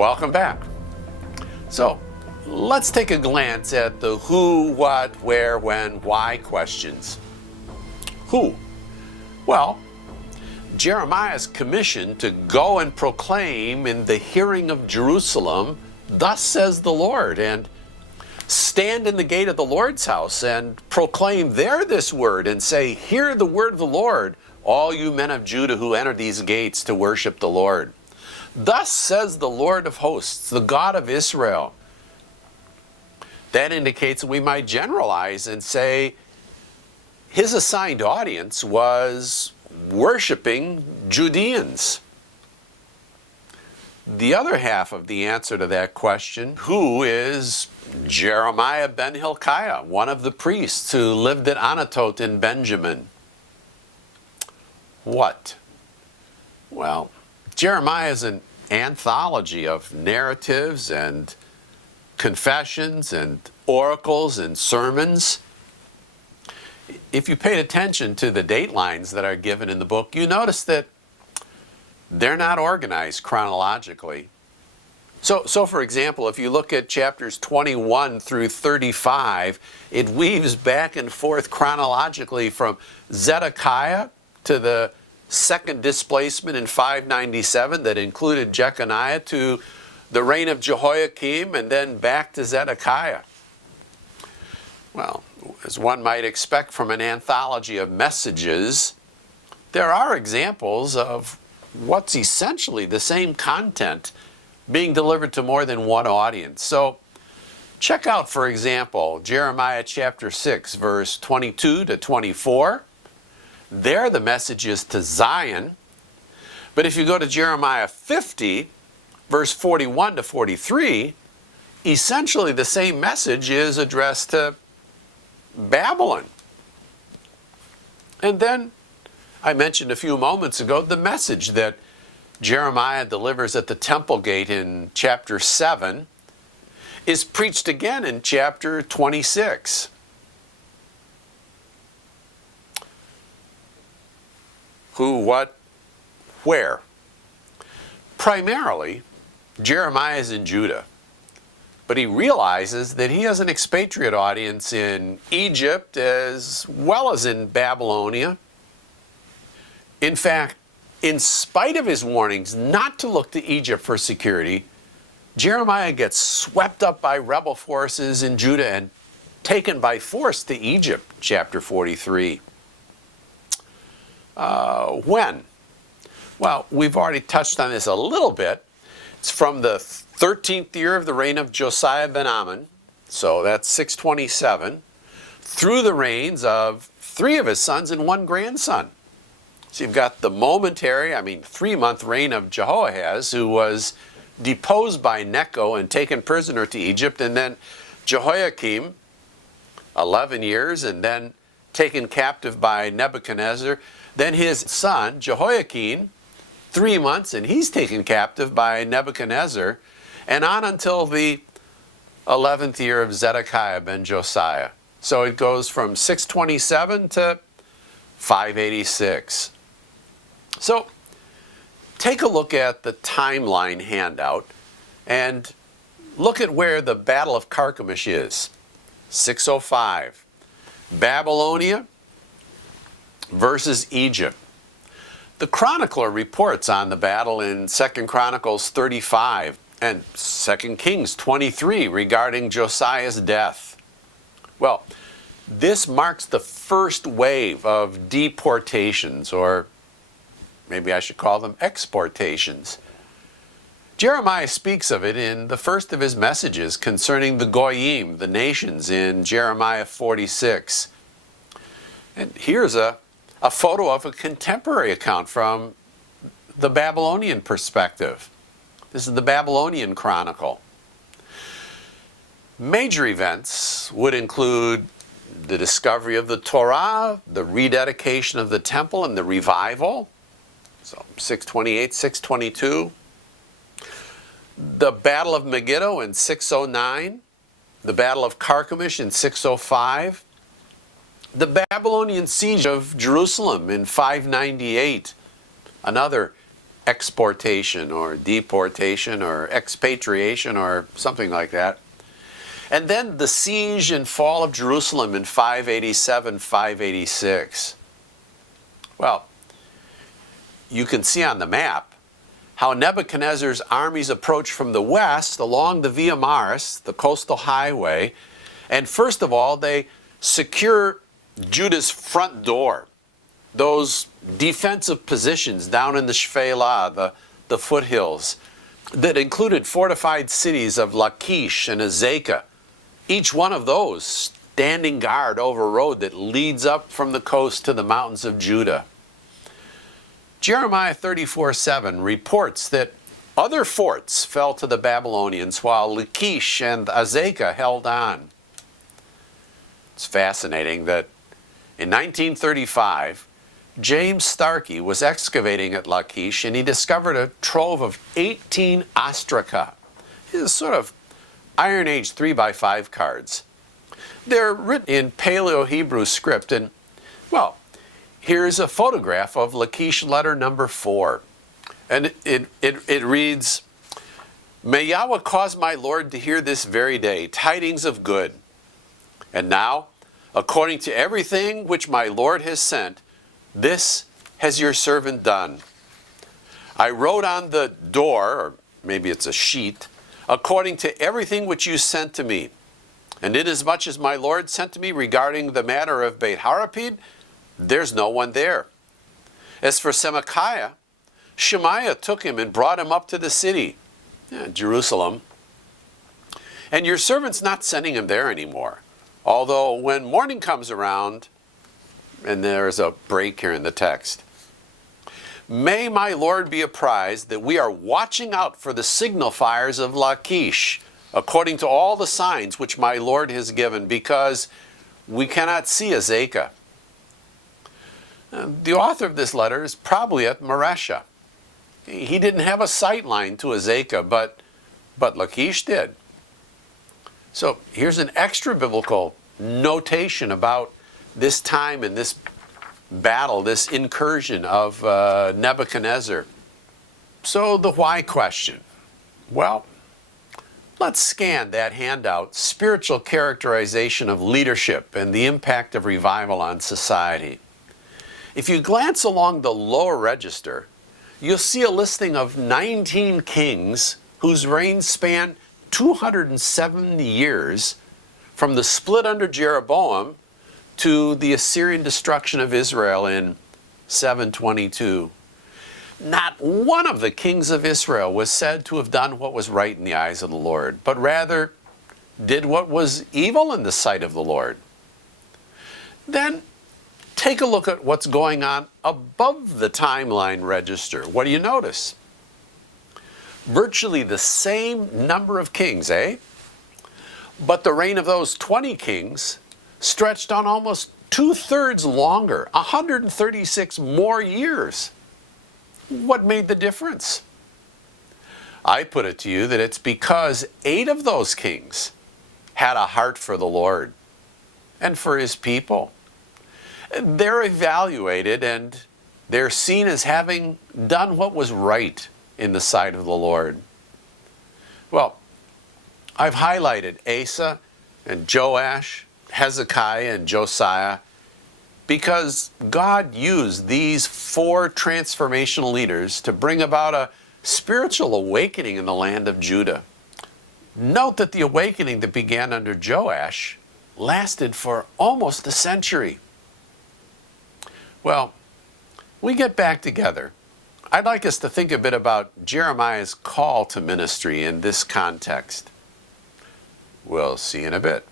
Welcome back. So let's take a glance at the who, what, where, when, why questions. Who? Well, Jeremiah's commission to go and proclaim in the hearing of Jerusalem, thus says the Lord, and stand in the gate of the Lord's house and proclaim there this word and say, hear the word of the Lord, all you men of Judah who enter these gates to worship the Lord. Thus says the Lord of hosts, the God of Israel. That indicates we might generalize and say his assigned audience was worshiping Judeans. The other half of the answer to that question, who, is Jeremiah ben Hilkiah, one of the priests who lived at Anatot in Benjamin. What? Well, Jeremiah is an anthology of narratives and confessions and oracles and sermons. If you paid attention to the date lines that are given in the book, you notice that they're not organized chronologically. So for example, if you look at chapters 21 through 35, it weaves back and forth chronologically from Zedekiah to the second displacement in 597 that included Jeconiah to the reign of Jehoiakim and then back to Zedekiah. Well, as one might expect from an anthology of messages, there are examples of what's essentially the same content being delivered to more than one audience. So check out, for example, Jeremiah chapter 6, verse 22 to 24. There the message is to Zion. But if you go to Jeremiah 50, verse 41 to 43, essentially the same message is addressed to Babylon. And then I mentioned a few moments ago the message that Jeremiah delivers at the temple gate in chapter 7 is preached again in chapter 26. Who, what, where? Primarily, Jeremiah is in Judah, but he realizes that he has an expatriate audience in Egypt as well as in Babylonia. In fact, in spite of his warnings not to look to Egypt for security, Jeremiah gets swept up by rebel forces in Judah and taken by force to Egypt, chapter 43. When? Well, we've already touched on this a little bit. It's from the 13th year of the reign of Josiah ben Ammon, so that's 627, through the reigns of 3 of his sons and 1 grandson. So you've got the momentary, 3-month reign of Jehoahaz, who was deposed by Necho and taken prisoner to Egypt, and then Jehoiakim, 11 years, and then taken captive by Nebuchadnezzar. Then his son, Jehoiakim, 3 months, and he's taken captive by Nebuchadnezzar, and on until the 11th year of Zedekiah ben Josiah. So it goes from 627 to 586. So take a look at the timeline handout and look at where the Battle of Carchemish is. 605. Babylonia versus Egypt. The chronicler reports on the battle in 2 Chronicles 35 and 2 Kings 23 regarding Josiah's death. Well, this marks the first wave of deportations, or maybe I should call them exportations. Jeremiah speaks of it in the first of his messages concerning the Goyim, the nations, in Jeremiah 46. And here's a photo of a contemporary account from the Babylonian perspective. This is the Babylonian Chronicle. Major events would include the discovery of the Torah, the rededication of the temple, and the revival. So 628, 622. The Battle of Megiddo in 609. The Battle of Carchemish in 605. The Babylonian siege of Jerusalem in 598. Another exportation or deportation or expatriation or something like that. And then the siege and fall of Jerusalem in 587, 586. Well, you can see on the map how Nebuchadnezzar's armies approach from the west along the Via Maris, the coastal highway, and first of all, they secure Judah's front door, those defensive positions down in the Shephelah, the foothills, that included fortified cities of Lachish and Azekah, each one of those standing guard over a road that leads up from the coast to the mountains of Judah. Jeremiah 34:7 reports that other forts fell to the Babylonians while Lachish and Azekah held on. It's fascinating that in 1935, James Starkey was excavating at Lachish and he discovered a trove of 18 ostraca. This is sort of Iron Age 3x5 cards. They're written in Paleo-Hebrew script, and, well, here's a photograph of Lachish letter number 4. And it reads, "May Yahweh cause my Lord to hear this very day tidings of good. And now, according to everything which my Lord has sent, this has your servant done. I wrote on the door," or maybe it's a sheet, "according to everything which you sent to me. And inasmuch as my Lord sent to me regarding the matter of Beit Harapid, there's no one there. As for Semachiah, Shemaiah took him and brought him up to the city," Jerusalem, "and your servant's not sending him there anymore. Although when morning comes around," and there's a break here in the text, "may my Lord be apprised that we are watching out for the signal fires of Lachish, according to all the signs which my Lord has given, because we cannot see Azekah." The author of this letter is probably at Maresha. He didn't have a sight line to Azekah, but Lachish did. So here's an extra biblical notation about this time and this battle, this incursion of Nebuchadnezzar. So the why question. Well, let's scan that handout, Spiritual Characterization of Leadership and the Impact of Revival on Society. If you glance along the lower register, you'll see a listing of 19 kings whose reigns span 270 years, from the split under Jeroboam to the Assyrian destruction of Israel in 722. Not one of the kings of Israel was said to have done what was right in the eyes of the Lord, but rather did what was evil in the sight of the Lord. Then take a look at what's going on above the timeline register. What do you notice? Virtually the same number of kings, eh? But the reign of those 20 kings stretched on almost 2/3 longer, 136 more years. What made the difference? I put it to you that it's because 8 of those kings had a heart for the Lord and for his people. They're evaluated and they're seen as having done what was right in the sight of the Lord. Well, I've highlighted Asa and Joash, Hezekiah and Josiah, because God used these 4 transformational leaders to bring about a spiritual awakening in the land of Judah. Note that the awakening that began under Joash lasted for almost a century. Well, we get back together. I'd like us to think a bit about Jeremiah's call to ministry in this context. We'll see you in a bit.